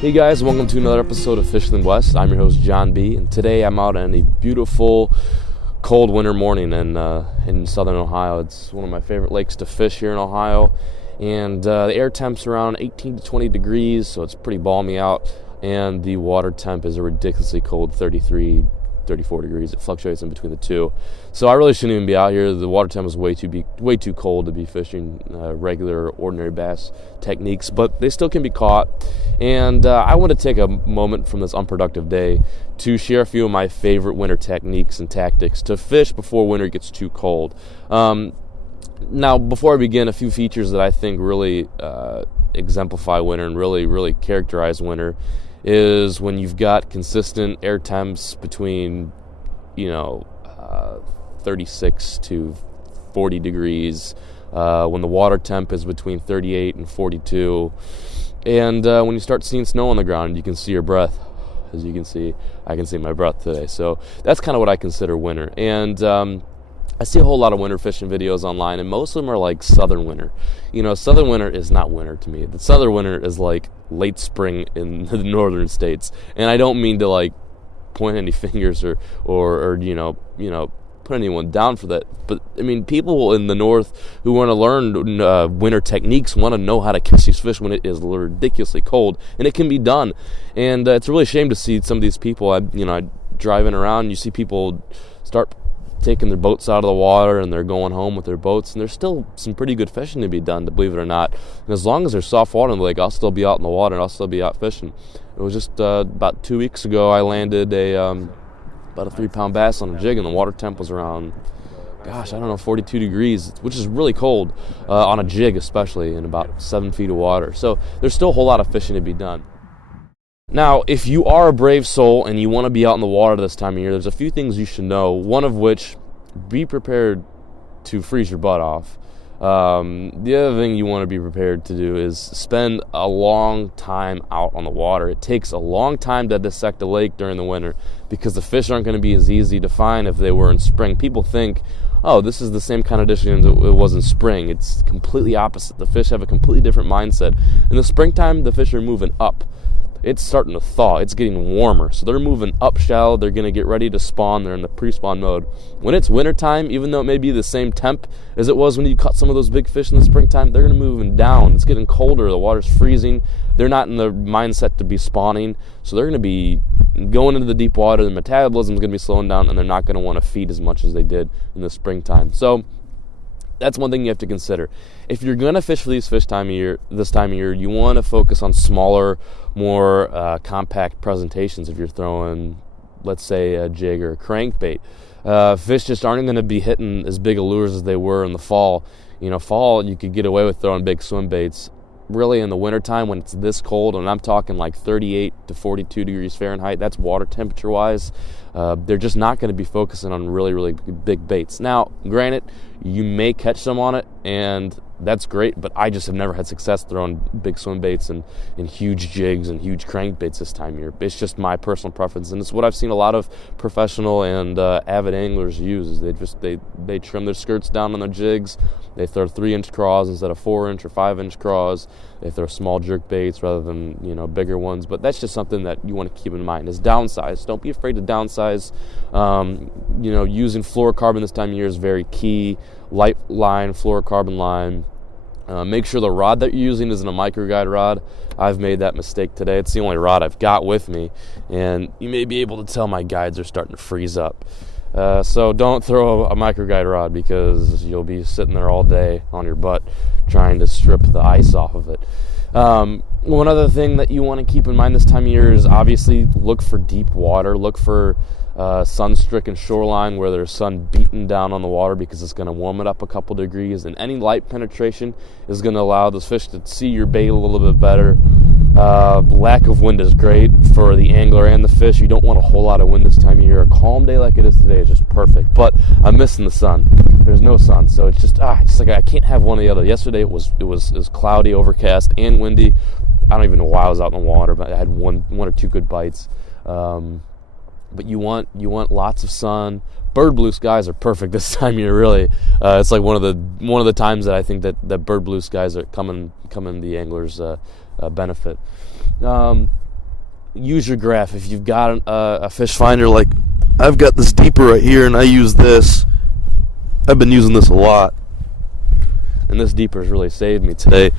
Hey guys, welcome to another episode of Fishland West. I'm your host John B, and today I'm out on a beautiful cold winter morning in southern Ohio. It's one of my favorite lakes to fish here in Ohio, and the air temp's around 18 to 20 degrees, so it's pretty balmy out, and the water temp is a ridiculously cold 33, 34 degrees. It fluctuates in between the two, so I really shouldn't even be out here. The water temp is way too cold to be fishing regular ordinary bass techniques, but they still can be caught. And I want to take a moment from this unproductive day to share a few of my favorite winter techniques and tactics to fish before winter gets too cold. Now, before I begin, a few features that I think really exemplify winter and really characterize winter is when you've got consistent air temps between 36 to 40 degrees, when the water temp is between 38 and 42, and when you start seeing snow on the ground, you can see your breath. As you can see, I can see my breath today. So that's kind of what I consider winter. And I see a whole lot of winter fishing videos online, and most of them are like southern winter. Southern winter is not winter to me. The southern winter is like late spring in the northern states. And I don't mean to like point any fingers or put anyone down for that. But I mean, people in the north who want to learn winter techniques want to know how to catch these fish when it is ridiculously cold, and it can be done. And it's a really shame to see some of these people. I driving around, and you see people start taking their boats out of the water, and they're going home with their boats, and there's still some pretty good fishing to be done, to believe it or not. And as long as there's soft water in the lake, I'll still be out in the water, and I'll still be out fishing. It was just about 2 weeks ago, I landed about a 3-pound bass on a jig, and the water temp was around 42 degrees, which is really cold on a jig, especially in about 7 feet of water. So there's still a whole lot of fishing to be done. Now, if you are a brave soul and you want to be out in the water this time of year, there's a few things you should know. One of which, be prepared to freeze your butt off. The other thing you want to be prepared to do is spend a long time out on the water. It takes a long time to dissect a lake during the winter because the fish aren't going to be as easy to find if they were in spring. People think, oh, this is the same kind of conditions it was in spring. It's completely opposite. The fish have a completely different mindset. In the springtime, the fish are moving up. It's starting to thaw. It's getting warmer. So they're moving up shallow. They're going to get ready to spawn. They're in the pre-spawn mode. When it's wintertime, even though it may be the same temp as it was when you caught some of those big fish in the springtime, they're going to move down. It's getting colder. The water's freezing. They're not in the mindset to be spawning. So they're going to be going into the deep water. The metabolism is going to be slowing down, and they're not going to want to feed as much as they did in the springtime. So that's one thing you have to consider. If you're going to fish for these fish this time of year, you want to focus on smaller, more compact presentations. If you're throwing, let's say, a jig or a crankbait, fish just aren't going to be hitting as big of lures as they were in the fall. Fall, you could get away with throwing big swim baits. Really, in the wintertime, when it's this cold, and I'm talking like 38 to 42 degrees Fahrenheit, that's water temperature-wise, they're just not going to be focusing on really big baits. Now, granted, you may catch some on it, and that's great, but I just have never had success throwing big swim baits and huge jigs and huge crankbaits this time of year. It's just my personal preference, and it's what I've seen a lot of professional and avid anglers use. Is they trim their skirts down on their jigs. They throw 3-inch craws instead of 4-inch or 5-inch craws. They throw small jerk baits rather than bigger ones. But that's just something that you want to keep in mind is downsize. Don't be afraid to downsize. Using fluorocarbon this time of year is very key. Light line, fluorocarbon line. Make sure the rod that you're using isn't a micro guide rod. I've made that mistake today. It's the only rod I've got with me, and you may be able to tell my guides are starting to freeze up. So don't throw a micro guide rod because you'll be sitting there all day on your butt trying to strip the ice off of it. One other thing that you want to keep in mind this time of year is obviously look for deep water. Look for sun-stricken shoreline where there's sun beating down on the water because it's going to warm it up a couple degrees, and any light penetration is going to allow those fish to see your bait a little bit better. Lack of wind is great for the angler and the fish. You don't want a whole lot of wind this time of year. A calm day like it is today is just perfect, but I'm missing the sun. There's no sun, so it's just like I can't have one or the other. Yesterday it was cloudy, overcast, and windy. I don't even know why I was out in the water, but I had one or two good bites. But you want lots of sun. Bird blue skies are perfect this time of year, really. It's like one of the times that I think that bird blue skies are coming the anglers benefit. use your graph. If you've got a fish finder, like I've got this deeper right here, and I use this. I've been using this a lot, and this deeper has really saved me today.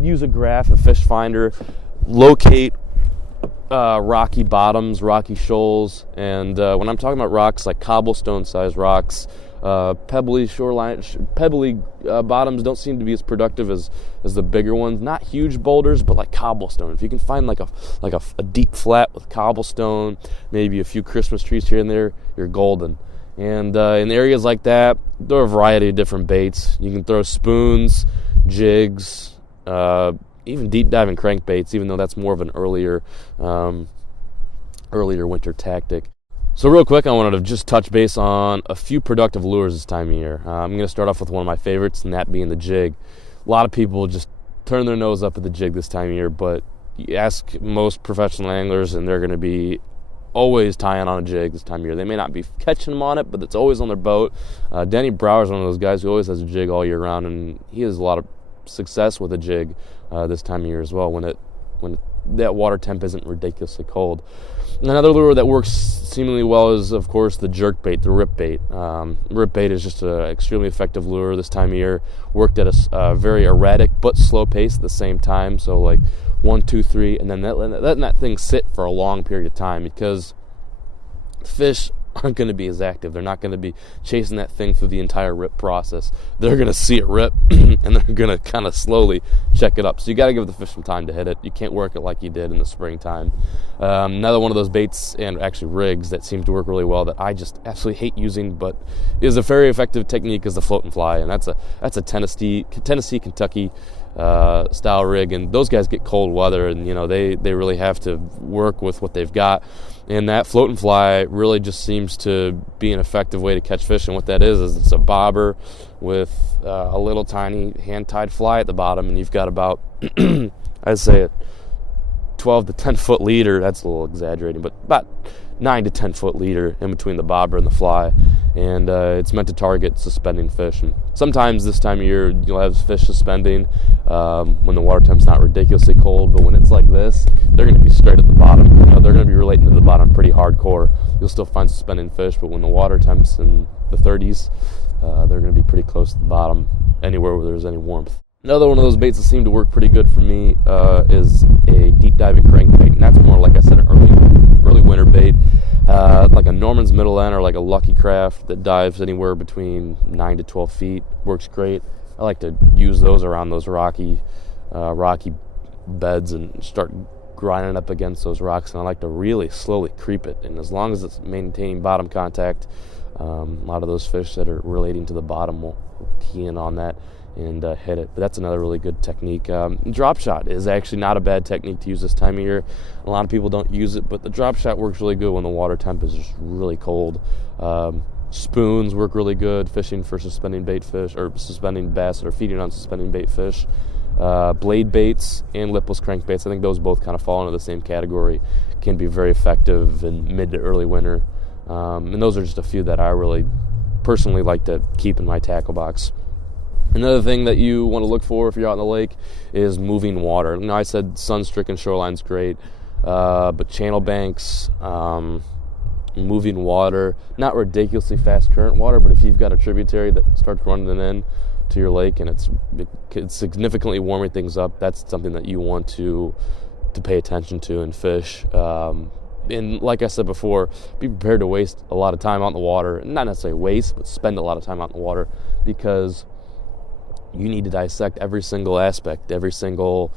Use a graph, a fish finder, locate rocky bottoms, rocky shoals, and when I'm talking about rocks, like cobblestone-sized rocks, pebbly bottoms don't seem to be as productive as the bigger ones. Not huge boulders, but like cobblestone. If you can find like a deep flat with cobblestone, maybe a few Christmas trees here and there, you're golden. And in areas like that, there are a variety of different baits. You can throw spoons, jigs, even deep diving crankbaits, even though that's more of an earlier winter tactic. So real quick, I wanted to just touch base on a few productive lures this time of year. I'm going to start off with one of my favorites, and that being the jig. A lot of people just turn their nose up at the jig this time of year, but you ask most professional anglers, and they're going to be always tying on a jig this time of year. They may not be catching them on it, but it's always on their boat. Denny Brower is one of those guys who always has a jig all year round, and he has a lot of success with a jig this time of year as well when that water temp isn't ridiculously cold. Another lure that works seemingly well is, of course, the jerk bait, the rip bait. Rip bait is just an extremely effective lure this time of year. Worked at a very erratic but slow pace at the same time. So like 1, 2, 3, and then letting that thing sit for a long period of time, because fish aren't going to be as active. They're not going to be chasing that thing through the entire rip process. They're going to see it rip, and they're going to kind of slowly check it up. So you got to give the fish some time to hit it. You can't work it like you did in the springtime. Another one of those baits, and actually rigs, that seem to work really well that I just absolutely hate using, but is a very effective technique, is the float and fly, and that's a Tennessee, Kentucky style rig, and those guys get cold weather, and they really have to work with what they've got. And that float and fly really just seems to be an effective way to catch fish. And what that is it's a bobber with a little tiny hand-tied fly at the bottom, and you've got about, I'd say, a 12 to 10 foot leader. That's a little exaggerating, but about 9 to 10 foot leader in between the bobber and the fly. And it's meant to target suspending fish. And sometimes this time of year you'll have fish suspending when the water temp's not ridiculously cold, but when it's like this, they're going to be straight at the bottom. They're going to be relating to the bottom pretty hardcore. You'll still find suspending fish, but when the water temp's in the 30s, they're going to be pretty close to the bottom anywhere where there's any warmth. Another one of those baits that seem to work pretty good for me is a deep diving crankbait, and that's more, like I said, an early winter bait, like a Norman's Middle End or like a Lucky Craft that dives anywhere between 9 to 12 feet. Works great. I like to use those around those rocky beds and start grinding up against those rocks, and I like to really slowly creep it, and as long as it's maintaining bottom contact, a lot of those fish that are relating to the bottom will key in on that and hit it. But that's another really good technique. Drop shot is actually not a bad technique to use this time of year. A lot of people don't use it, but the drop shot works really good when the water temp is just really cold. Spoons work really good fishing for suspending bait fish, or suspending bass that are feeding on suspending bait fish. Blade baits and lipless crankbaits, I think those both kind of fall into the same category, can be very effective in mid to early winter. And those are just a few that I really personally like to keep in my tackle box. Another thing that you want to look for if you're out in the lake is moving water. Now, I said sun-stricken shoreline's great, but channel banks, moving water, not ridiculously fast current water, but if you've got a tributary that starts running in to your lake and it's significantly warming things up, that's something that you want to pay attention to and fish. And like I said before, be prepared to waste a lot of time out in the water. Not necessarily waste, but spend a lot of time out in the water, because you need to dissect every single aspect, every single,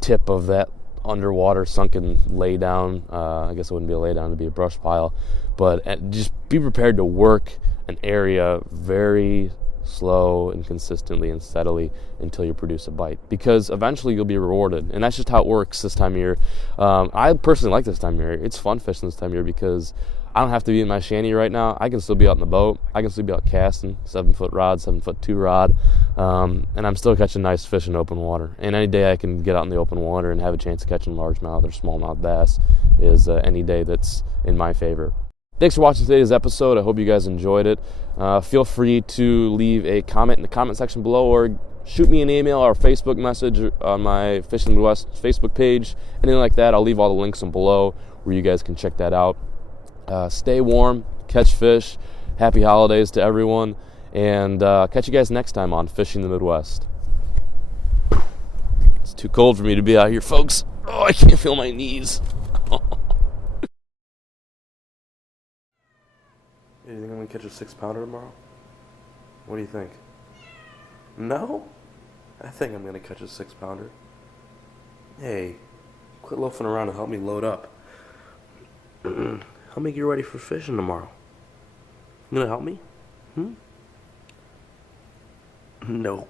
tip of that underwater sunken lay down. I guess it wouldn't be a lay down, it'd be a brush pile. But just be prepared to work an area very slow and consistently and steadily until you produce a bite, because eventually you'll be rewarded. And that's just how it works this time of year. I personally like this time of year. It's fun fishing this time of year because I don't have to be in my shanty right now. I can still be out in the boat. I can still be out casting, 7-foot rod, 7'2" rod, and I'm still catching nice fish in open water. And any day I can get out in the open water and have a chance of catching largemouth or smallmouth bass is any day that's in my favor. Thanks for watching today's episode. I hope you guys enjoyed it. Feel free to leave a comment in the comment section below, or shoot me an email or a Facebook message on my Fishing Midwest Facebook page, anything like that. I'll leave all the links below where you guys can check that out. Stay warm, catch fish. Happy holidays to everyone, and catch you guys next time on Fishing the Midwest. It's too cold for me to be out here, folks. Oh, I can't feel my knees. You think I'm going to catch a 6-pounder tomorrow? What do you think? No? I think I'm going to catch a 6-pounder. Hey, quit loafing around and help me load up. Help me get ready for fishing tomorrow. You going to help me? No.